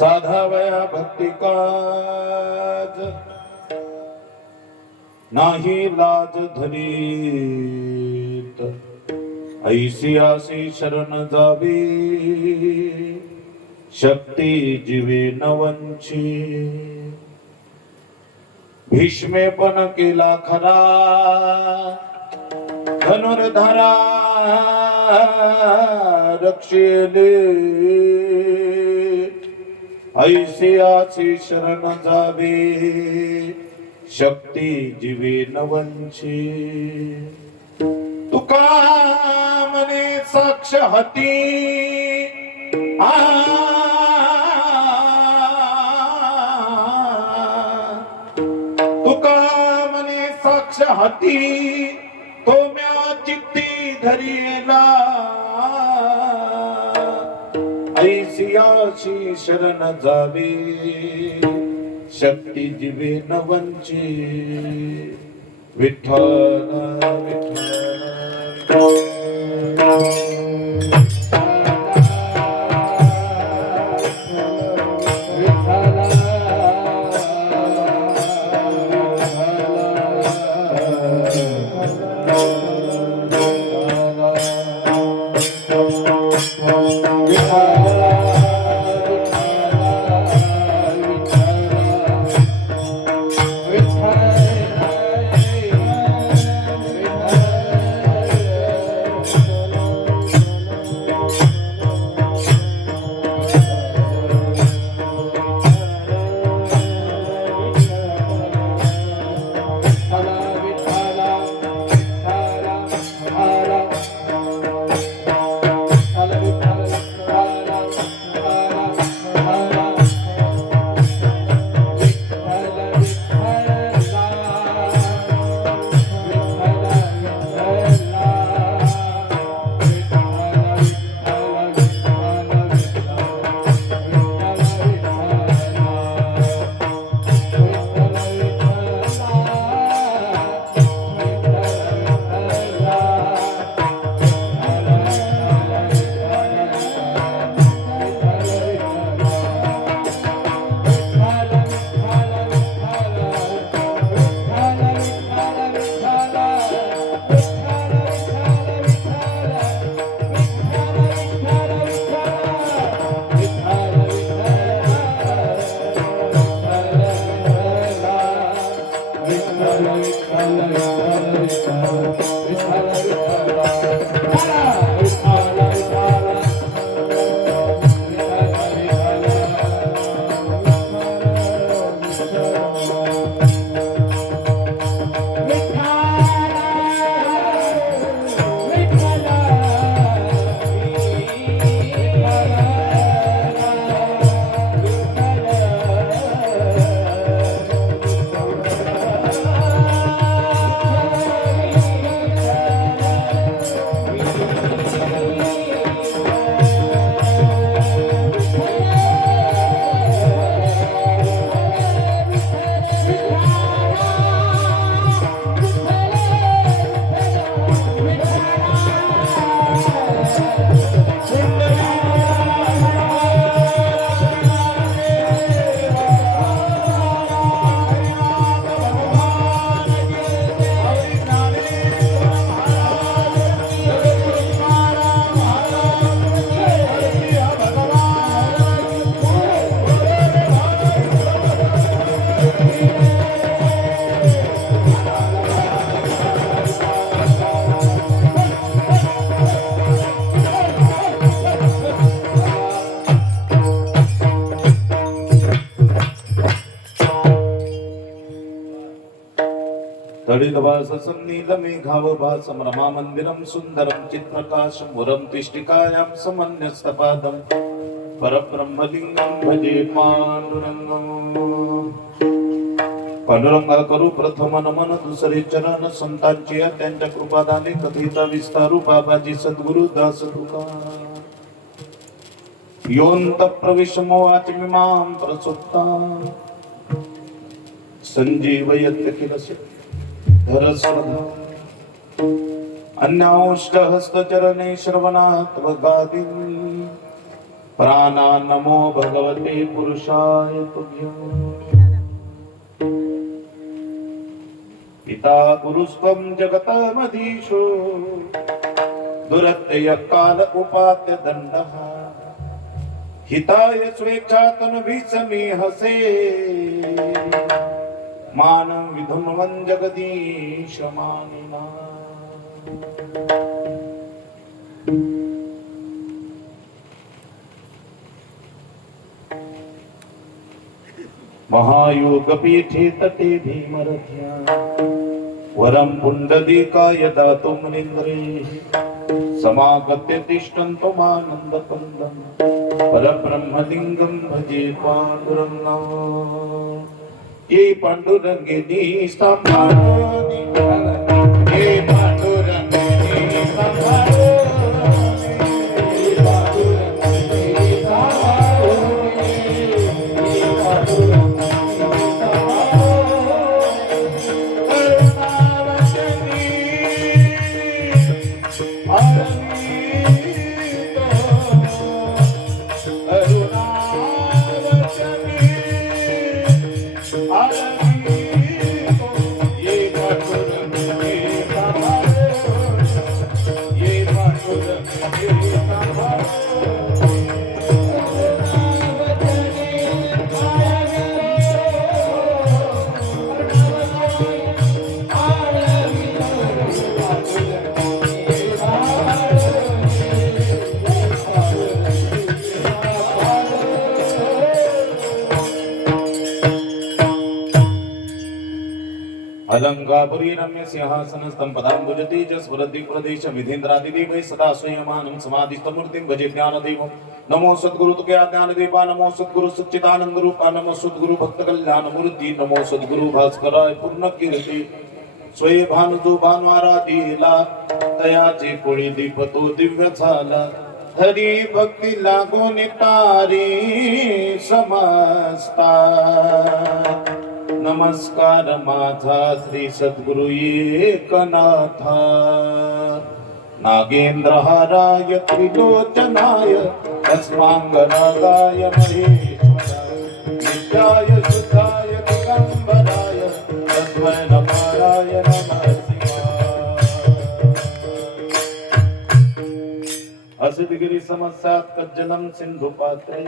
साधावया भक्ती काज नाही लाज धरीत ऐसी आसी शरण जावी शक्ती जीवे नवंची भीष्मे पण केला खरा धनुर्धरा रक्षेले ऐसी आसी शरण जावे शक्ती जीवे नवंची तुका मने साक्ष हती तुका मने साक्ष हती तो म्या चित्ती धरीला ऐसियाची शरण जावे शक्ती जीवे नवंची विठ्ठल तडितभास सन्नीलमेघावभासं रमामन्दिरं सुन्दरं चित्प्रकाशं वरं तिष्ठिकायां समन्यस्तपादं परब्रह्मलिङ्गं भजे पाण्डुरङ्गम् पांडुरंगा करू प्रथम नमन दुसरे चरण संतांची त्यांच्या कृपादाने कथिता विस्तारू बाबाजी सद्गुरु दास तुका योऽन्त प्रविशमो वाचमिमां प्रसुप्ता संजीवयत्य किलस्य धरस्वधा अन्याष्टहस्तचरणे श्रवणात्वगादिन् प्राणा नमो भगवते पुरुषाय तुभ्यम् पिता पुरुषत्वं जगतमधीशो दुरत्यय काल उपात्य दण्डः हिताय स्वेच्छातनुभिसमे हसे मानं विधुन्वन् जगदीश मानिना महायोगपीठे तटे भीमरथ्या वरं पुण्डरीकाय दातुं निन्द्रे समागत्य तिष्ठन्तमानन्दकन्दं परब्रह्मलिङ्गं भजे पाण्डुरङ्गम् ये पाण्डुरङ्गिनी स्तम्भानि ये पाण्डुरङ्गिनी स्तम्भानि अलंकापुरी रम्य सिंहासनस्थं पदाम्बुजते च स्फुरति प्रदेश विधेन्द्रादिदेवैः सदा स्वयमानं समाधिस्थमूर्तिं भजे ज्ञानदेवं नमो सद्गुरु तुकया ज्ञानदेवा नमो सद्गुरु सच्चिदानंद रूपा नमो सद्गुरु भक्त कल्याण मूर्ति नमो सद्गुरु भास्कराय पूर्ण कीर्ती स्वये भानुजो भानुआराधीला तयाचे कोळी दीपतो दिव्य झाला हरी भक्ती लागून तारी समस्ता नमस्कार माझा श्री सद्गुरु एकनाथा नागेंद्रहाराय त्रिलोचनाय अस्मांगरागाय महेश्वराय नित्याय शुद्धाय दिगंबराय तस्मै नमः शिवाय असदिगिरी समस्यात् कज्जलं सिंधु पात्रे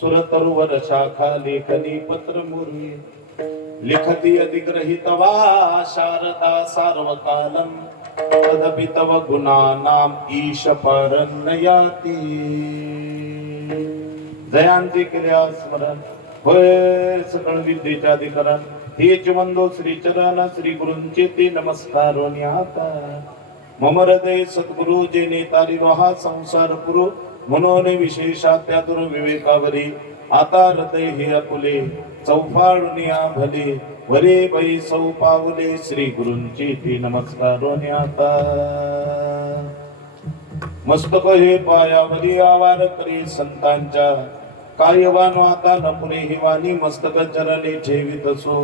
सुरतरुवर शाखा लेखनी पत्र मुर्वी लिखती अधिग्रहितवा शारदा सार्वकालम तदपि तव गुणानाम ईश परन्नयाति जयांती केल्या स्मरण होय सकळ विद्येच्या अधिकरण हेच वंदो श्री चरण श्री गुरूंचे ते नमस्कार आता मम हृदय सद्गुरु जे नेतारी रहा संसार पुरु म्हणून विशेषा त्या दुर्विवेकावरी आता हृदय हे आपुले चौफाळुनिया भले वरे बाई सौ पावले श्री गुरूंची ती नमस्कार आता मस्तक हे पायावरी आवार करी संतांच्या कार्यवान आता नपुरे ही वाणी मस्तक चरणे ठेवीत असो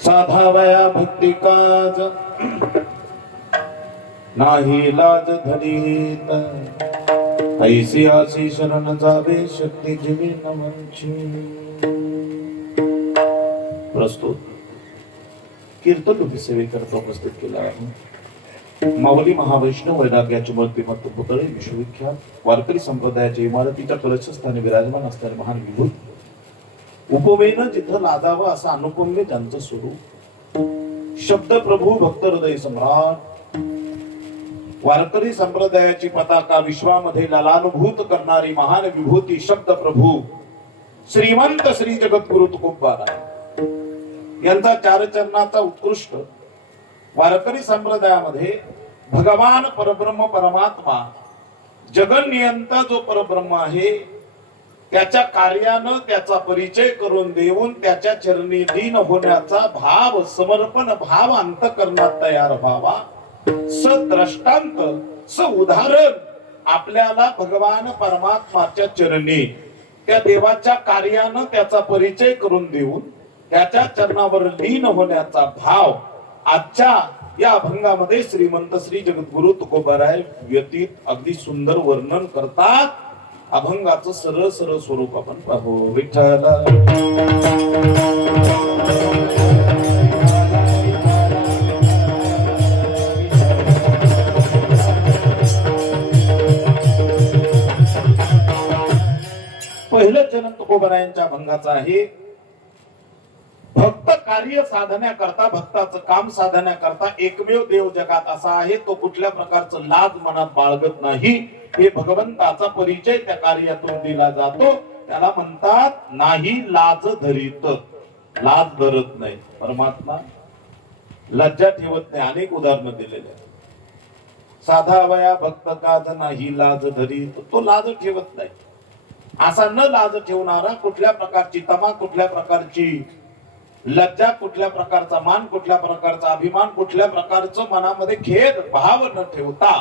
साधावया भक्ती काज नाही लाज धरीत ऐसी आसी शरण जावे शक्ती जीवी नमनची प्रस्तुत कीर्तन रूपी सेवेकरता उपस्थित केला आहे माऊली महावैष्णव वैराग्याचे मूर्तिमत्व पुतळे विश्वविख्यात वारकरी संप्रदायाच्या इमारतीच्या कलशस्थानी विराजमान असणारे महान विभूत उपमेनं जिथं लाजावं असं अनुपम्य त्यांचं स्वरूप शब्द प्रभू भक्त हृदय सम्राट वारकरी संप्रदायाची पताका विश्वामध्ये ललानुभूत करणारी महान विभूती शब्द प्रभू श्रीमंत श्री जगद्गुरु तुकोबारा यांचा चारचरणाचा उत्कृष्ट वारकरी संप्रदायामध्ये भगवान परब्रह्म परमात्मा जगन्नियंता जो परब्रह्म आहे त्याच्या कार्यानं त्याचा परिचय करून देऊन त्याच्या चरणी लीन होण्याचा भाव समर्पण भाव अंतःकरणात तयार व्हावा सद्रष्टांत स उदाहरण आपल्याला भगवान परमात्माच्या चरणी त्या देवाच्या कार्यानं त्याचा परिचय करून देऊन त्याच्या चरणावर लीन होण्याचा भाव आजच्या या अभंगामध्ये श्रीमंत श्री जगद्गुरु तुकोबाराय व्यतीत अगदी सुंदर वर्णन करतात. अभंगाचं सरळ सरळ स्वरूप आपण पाहू. विठ्ठला पहिलं चरण तुकोबारायांच्या अभंगाचं आहे. भक्त कार्य साधण्याकरता भक्ताचं काम साधण्याकरता एकमेव देव जगात असा आहे तो कुठल्या प्रकारचं लाज मनात बाळगत नाही. हे भगवंताचा परिचय त्या कार्यातून दिला जातो. त्याला म्हणतात नाही लाज धरीत. लाज धरत नाही परमात्मा लज्जा ठेवत नाही. अनेक उदाहरणं दिलेले आहेत. साधा वया भक्त काज नाही लाज धरीत. तो लाज ठेवत नाही. असा न लाज ठेवणारा कुठल्या प्रकारची तमा कुठल्या प्रकारची लज्जा कुठल्या प्रकारचा मान कुठल्या प्रकारचा अभिमान कुठल्या प्रकारचं मनामध्ये खेद भाव न ठेवता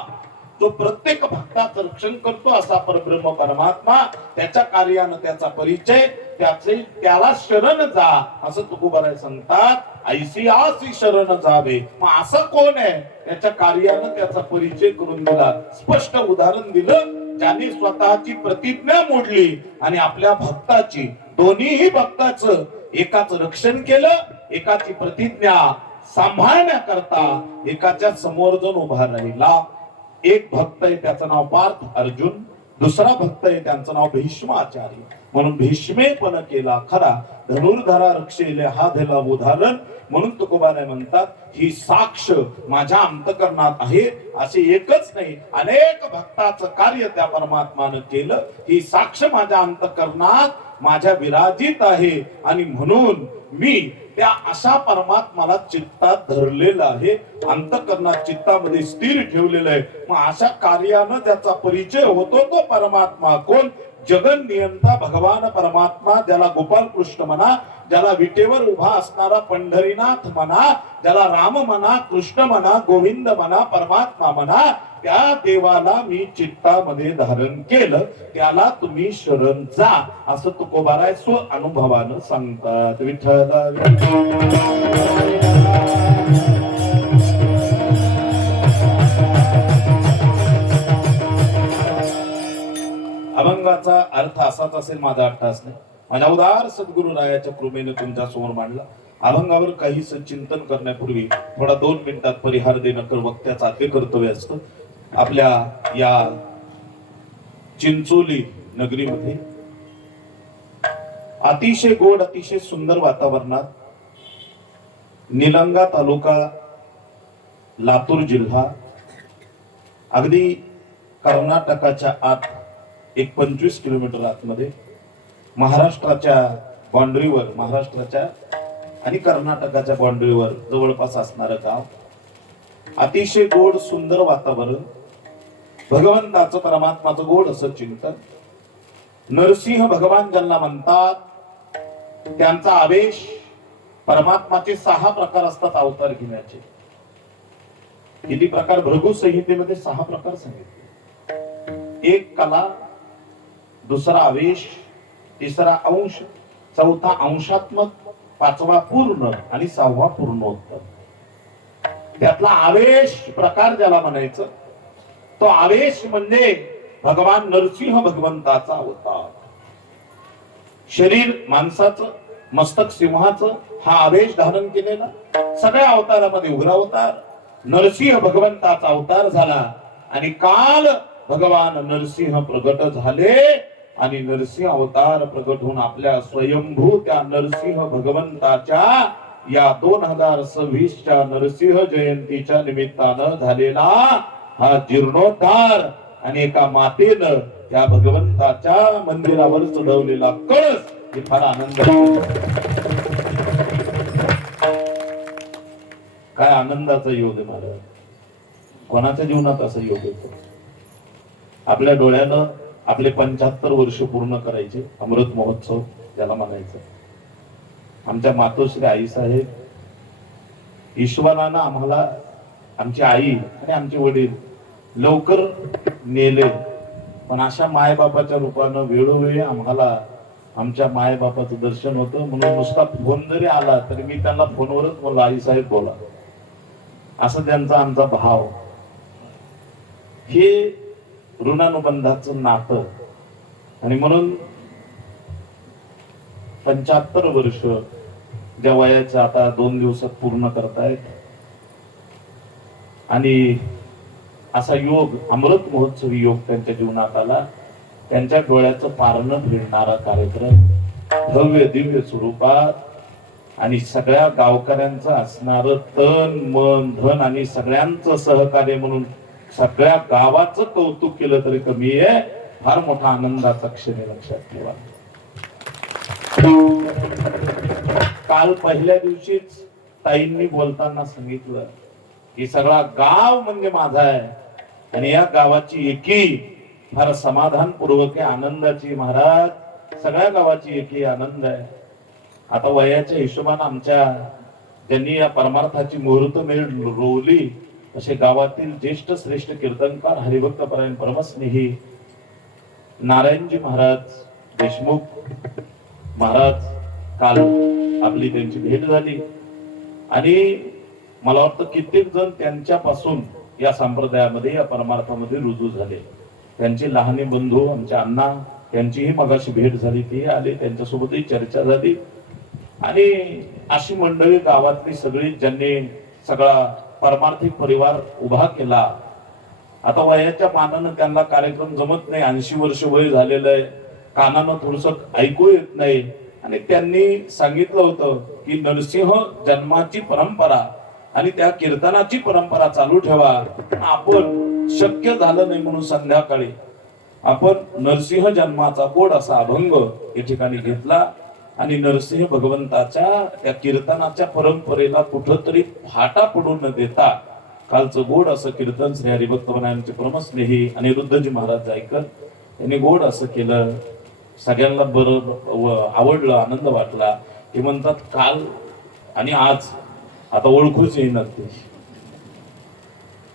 जो प्रत्येक भक्ताचं रक्षण करतो असा परब्रह्म परमात्मा त्याच्या कार्यानं त्याचा परिचय त्याला शरण जा असं तुकोबाराय सांगतात. ऐसी आसी शरण जावे. मग असं कोण आहे त्याच्या कार्यानं त्याचा परिचय करून दिला. स्पष्ट उदाहरण दिलं ज्याने स्वतःची प्रतिज्ञा मोडली आणि आपल्या भक्ताची दोन्हीही भक्ताचं एकाच रक्षण केलं एकाची प्रतिज्ञा सांभाळण्याकरता एकाच्या समोर जाऊन उभा राहिला. एक भक्त आहे त्याचं नाव पार्थ अर्जुन. दुसरा भक्त आहे त्यांचं नाव भीष्माचार्य. म्हणून भीष्मेपण केला खरा धनुर्धरा रक्षेले हा दिला उदाहरण. म्हणून तुकोबाराय म्हणतात ही साक्ष माझ्या अंतःकरणात आहे. असे एकच नाही अनेक भक्ताचं कार्य त्या परमात्मानं केलं. ही साक्ष माझ्या अंतःकरणात माझ्या विराजित आहे आणि म्हणून मी त्या अशा परमात्माला चित्तात धरलेलं आहे. अंतःकरणात चित्तामध्ये स्थिर ठेवलेलं आहे. मग अशा कार्यानं त्याचा परिचय होतो. तो परमात्मा कोण? जगन नियंता भगवान परमात्मा. ज्याला गोपाल कृष्ण म्हणा ज्याला विटेवर उभा असणारा पंढरीनाथ म्हणा ज्याला राम म्हणा कृष्ण म्हणा गोविंद म्हणा परमात्मा म्हणा त्या देवाला मी चित्तामध्ये धारण केलं. त्याला तुम्ही शरण जा असं तुकोबाराय स्व अनुभवानं सांगतात. विठ्ठला अभंगाचा अर्थ असाच असेल माझा अट्टास नाही. माझ्या उदार सद्गुरु रायाच्या कृपेने तुमच्या समोर मांडला. अभंगावर काहीच चिंतन करण्यापूर्वी थोडा 2 मिनिटात परिहार देणं वक्त्याचं आद्य कर्तव्य असतं. आपल्या या चिंचोली नगरीमध्ये अतिशय गोड अतिशय सुंदर वातावरणात निलंगा तालुका लातूर जिल्हा अगदी कर्नाटकाच्या आत एक 25 किलोमीटर आतमध्ये महाराष्ट्राच्या बाउंड्रीवर महाराष्ट्राच्या आणि कर्नाटकाच्या बाउंड्रीवर जवळपास असणारं गाव. अतिशय गोड सुंदर वातावरण भगवंताचं परमात्माचं गोड असं चिंतन. नरसिंह भगवान ज्यांना म्हणतात त्यांचा आवेश परमात्माचे 6 प्रकार असतात अवतार घेण्याचे. किती प्रकार? भृगु संहितेमध्ये 6 प्रकार सांगितले. एक कला, दुसरा आवेश, तिसरा अंश, चौथा अंशात्मक, 5वा पूर्ण आणि 6वा पूर्णोत्तर. त्यातला आवेश प्रकार ज्याला म्हणायचं तो आवेश म्हणजे भगवान नरसिंह भगवंताचा अवतार. शरीर माणसाचं मस्तक सिंहाचं हा आवेश धारण केलेला. सगळ्या अवतारामध्ये उग्र अवतार नरसिंह भगवंताचा अवतार झाला आणि काल भगवान नरसिंह प्रगट झाले आणि नरसिंह अवतार प्रगट होऊन आपल्या स्वयंभू त्या नरसिंह भगवंताच्या या 2026च्या नरसिंह जयंतीच्या निमित्तानं झालेला हा जीर्णोद्धार आणि एका मातेनं या भगवंताच्या मंदिरावर चढवलेला कळस हे फार आनंद. काय आनंदाचा योग आहे महाराज. कोणाच्या जीवनात असं योग येतो. आपल्या डोळ्यानं आपले 75 वर्ष पूर्ण करायचे, अमृत महोत्सव त्याला म्हणायचं. आमच्या मातोश्री आई साहेब, ईश्वरानं आम्हाला, आमची आई आणि आमचे वडील लवकर नेले, पण अशा मायबापाच्या रूपानं वेळोवेळी आम्हाला आमच्या मायबापाचं दर्शन होतं. म्हणून नुसता फोन जरी आला तरी मी त्यांना फोनवरच बोललो, आई साहेब बोला, असं त्यांचा आमचा भाव. हे ऋणानुबंधाचं नातं. आणि म्हणून 75 वर्ष ज्या वयाच्या आता 2 दिवसात पूर्ण करतायत आणि असा योग, अमृत महोत्सवी योग त्यांच्या जीवनात आला. त्यांच्या डोळ्याचं पारणं फिरणारा कार्यक्रम भव्य दिव्य स्वरूपात आणि सगळ्या गावकऱ्यांचं असणारं तन मन धन आणि सगळ्यांचं सहकार्य म्हणून सगळ्या गावाचं कौतुक केलं तरी कमी आहे. फार मोठा आनंदाचा क्षण आहे, लक्षात ठेवा. काल पहिल्या दिवशीच ताईंनी बोलताना सांगितलं की सगळा गाव म्हणजे माझा आहे आणि या गावाची एकी फार समाधानपूर्वक आहे, आनंदाची. महाराज, सगळ्या गावाची एकी आनंद आहे. आता वयाच्या हिशोबाने आमच्या ज्यांनी या परमार्थाची मुहूर्तमेढ रोवली असे गावातील ज्येष्ठ श्रेष्ठ कीर्तनकार हरिभक्त परायण परमस्नेही नारायणजी महाराज देशमुख महाराज, काल आपली त्यांची भेट झाली आणि मला वाटतं कित्येक जण त्यांच्यापासून या संप्रदायामध्ये, या परमार्थामध्ये रुजू झाले. त्यांचे लहाने बंधू आमचे अण्णा, त्यांचीही मगाशी भेट झाली, ते आले, त्यांच्यासोबतही चर्चा झाली. आणि अशी मंडळी गावातली सगळी ज्यांनी सगळा परमार्थिक परिवार उभा केला. आता वयाच्या मानानं त्यांना कार्यक्रम जमत नाही, 80 वर्ष वय झालेलं आहे, कानानं थोडस ऐकू येत नाही. आणि त्यांनी सांगितलं होतं की नरसिंह जन्माची परंपरा आणि त्या कीर्तनाची परंपरा चालू ठेवा. आपण शक्य झालं नाही म्हणून संध्याकाळी आपण नरसिंह जन्माचा गोड असा अभंग या ठिकाणी घेतला आणि नरसिंह भगवंताच्या त्या कीर्तनाच्या परंपरेला कुठंतरी फाटा पडू न देता कालचं गोड असं कीर्तन श्री हरिभक्त परायणचे परमस्नेही अनिरुद्धजी महाराज जायकर यांनी गोड असं केलं. सगळ्यांना बरं आवडलं, आनंद वाटला. ते म्हणतात काल आणि आज आता ओळखूच येणार ते,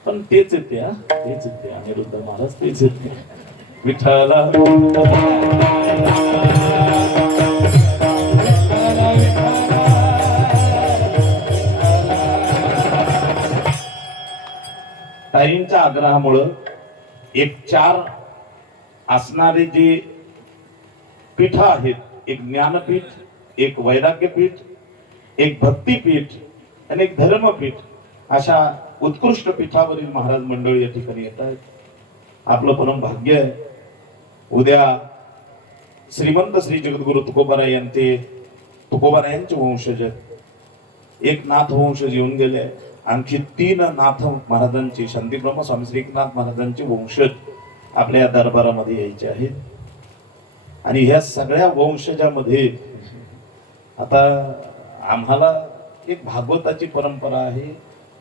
पण तेच येते, तेच येते अनिरुद्ध महाराज, तेच येते. विठ्ठला ताईंच्या आग्रहामुळं एक 4 असणारे जे पीठ आहेत, एक ज्ञानपीठ, एक वैराग्यपीठ, एक भक्तीपीठ आणि एक धर्मपीठ, अशा उत्कृष्ट पीठावरील महाराज मंडळी या ठिकाणी येत आहेत. आपलं परम भाग्य आहे. उद्या श्रीमंत श्री जगद्गुरु तुकोबाराय यांचे, तुकोबारायांचे वंशज, एक नाथ वंशज येऊन गेले, आणखी 3 नाथ महाराजांचे, शांतीब्रह्म स्वामी श्री एकनाथ महाराजांचे वंशज आपल्या या दरबारामध्ये यायचे आहेत. आणि ह्या सगळ्या वंशजामध्ये आता आम्हाला एक भागवताची परंपरा आहे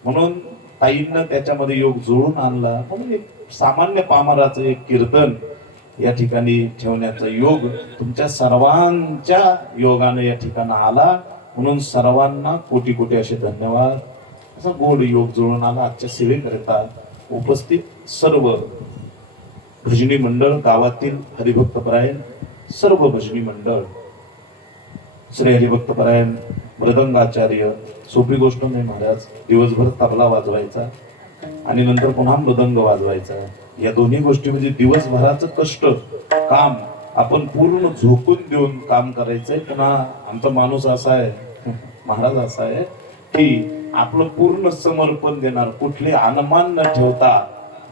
म्हणून ताईंना त्याच्यामध्ये योग जुळून आणला. म्हणून एक सामान्य पामराचं एक कीर्तन या ठिकाणी ठेवण्याचा योग तुमच्या सर्वांच्या योगाने या ठिकाणी आला. म्हणून सर्वांना कोटी कोटी असे धन्यवाद. असा गोड योग जुळून आला. आजच्या सेवेकरिता उपस्थित सर्व भजनी मंडळ, गावातील हरिभक्त परायण सर्व भजनी मंडळ, श्री हरिभक्त परायण मृदंगाचार्य, सोपी गोष्ट नाही महाराज. दिवसभर तबला वाजवायचा आणि नंतर पुन्हा मृदंग वाजवायचा. या दोन्ही गोष्टी म्हणजे दिवसभराचं कष्ट, काम आपण पूर्ण झोकून देऊन काम करायचंय. पुन्हा आमचा माणूस असा आहे, महाराज असा आहे की आपलं पूर्ण समर्पण देणार, कुठले अनुमान न ठेवता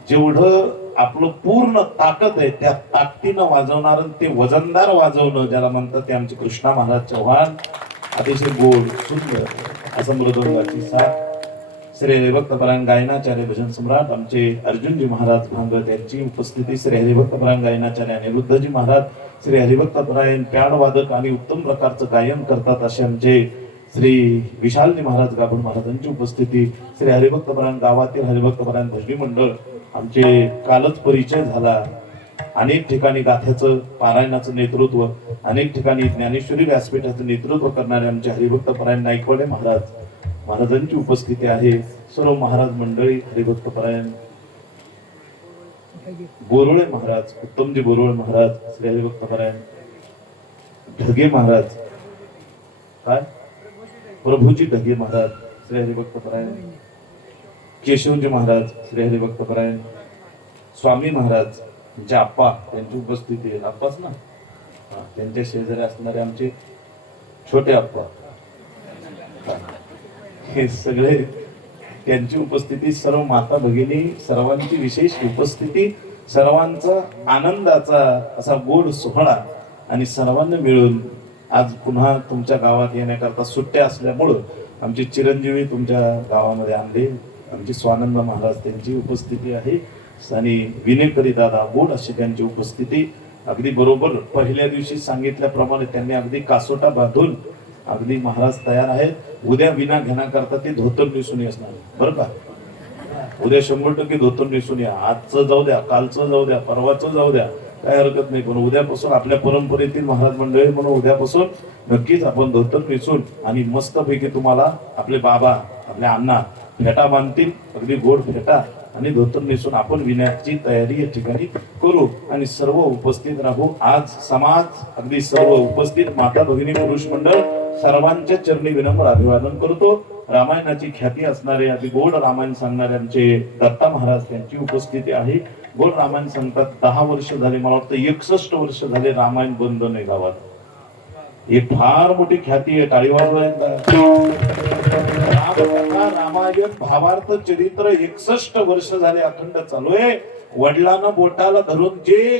जेवढं आपलं पूर्ण ताकद आहे त्या ताकदीनं वाजवणार, ते वजनदार वाजवणं ज्याला म्हणतात, ते आमचे कृष्णा महाराज चव्हाण. अतिशय गोड सुंदर असं मृदंगाची साथ. श्री हरिभक्तपरायण गायनाचार्य भजन सम्राट आमचे अर्जुनजी महाराज भांगवत यांची उपस्थिती. श्री हरिभक्तपरायण गायनाचार्य अनिरुद्धजी महाराज, श्री हरिभक्तपरायण प्याड वादक आणि उत्तम प्रकारचं गायन करतात असे आमचे श्री विशालजी महाराज गाभण महाराजांची उपस्थिती. श्री हरिभक्तपरायण गावातील हरिभक्तपरायण भजनी मंडळ आमचे कालच परिचय झाला. अनेक ठिकाणी गाथ्याचं पारायणाचं नेतृत्व, अनेक ठिकाणी ज्ञानेश्वरी व्यासपीठाचं नेतृत्व करणारे आमचे हरिभक्तपरायण नाईकवाडे महाराजांची उपस्थिती आहे. सर्व महाराज मंडळी, हरिभक्तपरायण बोरोळे महाराज, उत्तमजी बोरोळे महाराज, श्री हरिभक्तपरायण ढगे महाराज, काय प्रभूजी ढगे महाराज, श्री हरिभक्तपरायण केशवजी महाराज, श्री हरिभक्तपरायण स्वामी महाराज, त्यांचे आप्पा, त्यांची उपस्थिती आहे. आप्पाच ना, त्यांच्या शेजारी असणारे आमचे छोटे आप्पा, हे सगळे त्यांची उपस्थिती. सर्व माता भगिनी, सर्वांची विशेष उपस्थिती, सर्वांचा आनंदाचा असा गोड सोहळा. आणि सर्वांना मिळून आज पुन्हा तुमच्या गावात येण्याकरता सुट्ट्या असल्यामुळं आमचे चिरंजीवी तुमच्या गावामध्ये आणले. आमचे स्वानंद महाराज, त्यांची उपस्थिती आहे. आणि विनेकरी दादा बोड अशी त्यांची उपस्थिती. अगदी बरोबर पहिल्या दिवशी सांगितल्याप्रमाणे त्यांनी अगदी कासोटा बांधून अगदी महाराज तयार आहेत. उद्या विना घेण्याकरता ते धोतर नेसून असणार, बरं का. उद्या 100% धोतर नेसून या. आजचं जाऊ द्या, कालचं जाऊ द्या, परवाचं जाऊ द्या, काय हरकत नाही. पण उद्यापासून आपल्या परंपरेतील महाराज मंडळी म्हणून उद्यापासून नक्कीच आपण धोतर नेसून आणि मस्तपैकी तुम्हाला आपले बाबा, आपले अण्णा फेटा बांधतील, अगदी गोड फेटा आणि धोतर नेसून आपण विण्याची तयारी या ठिकाणी करू आणि सर्व उपस्थित राहू. आज समाज अगदी सर्व उपस्थित माता भगिनी पुरुष मंडळ सर्वांच्या चरणी विनम्र अभिवादन करतो. रामायणाची ख्याती असणारे अगदी गोड रामायण सांगणारे आमचे दत्ता महाराज, त्यांची उपस्थिती आहे. गोड रामायण सांगतात. 10 वर्ष झाले, मला वाटतं 61 वर्ष झाले रामायण बंद नाही गावात. ही फार मोठी ख्याती आहे. टाळी वाजवायला. रामकथा, रामायण, भावार्थ, चरित्र 61 वर्ष झाले अखंड चालू आहे. वडिलांना बोटाला धरून जे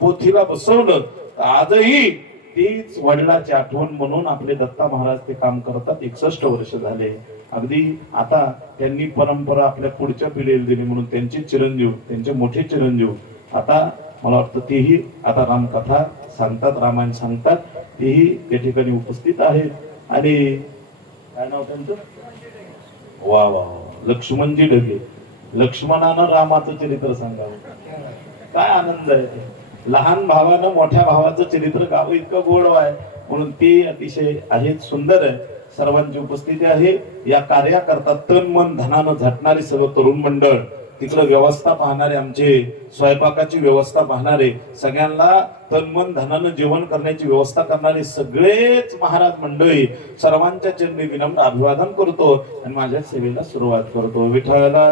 पोथीला बसवलं, आजही तीच वडिलाची आठवण म्हणून आपले दत्ता महाराज ते काम करतात. 61 वर्ष झाले. अगदी आता त्यांनी परंपरा आपल्या पुढच्या पिढीला दिली म्हणून त्यांचे चिरंजीव, त्यांचे मोठे चिरंजीव आता मला वाटतं तेही आता रामकथा सांगतात, रामायण सांगतात. तेही त्या ठिकाणी उपस्थित आहेत. आणि काय नाव त्यांचं, वा वा, लक्ष्मणजी ढगे. लक्ष्मणानं रामाचं चरित्र सांगावं, काय आनंद आहे. लहान भावानं मोठ्या भावाचं चरित्र गावं, इतकं गोड आहे. म्हणून ते अतिशय आहेत, सुंदर आहे. सर्वांची उपस्थिती आहे. या कार्याकरता तन मन धनानं झटणारे सर्व तरुण मंडळ, तिकडे व्यवस्था पाहणारे, आमचे स्वयंपाकाची व्यवस्था पाहणारे, सगळ्यांना तन मन धनानं जेवण करण्याची व्यवस्था करणारे सगळेच महाराज मंडळी, सर्वांच्या चरणी विनम्र अभिवादन करतो आणि माझ्या सेवेला सुरुवात करतो. विठ्ठला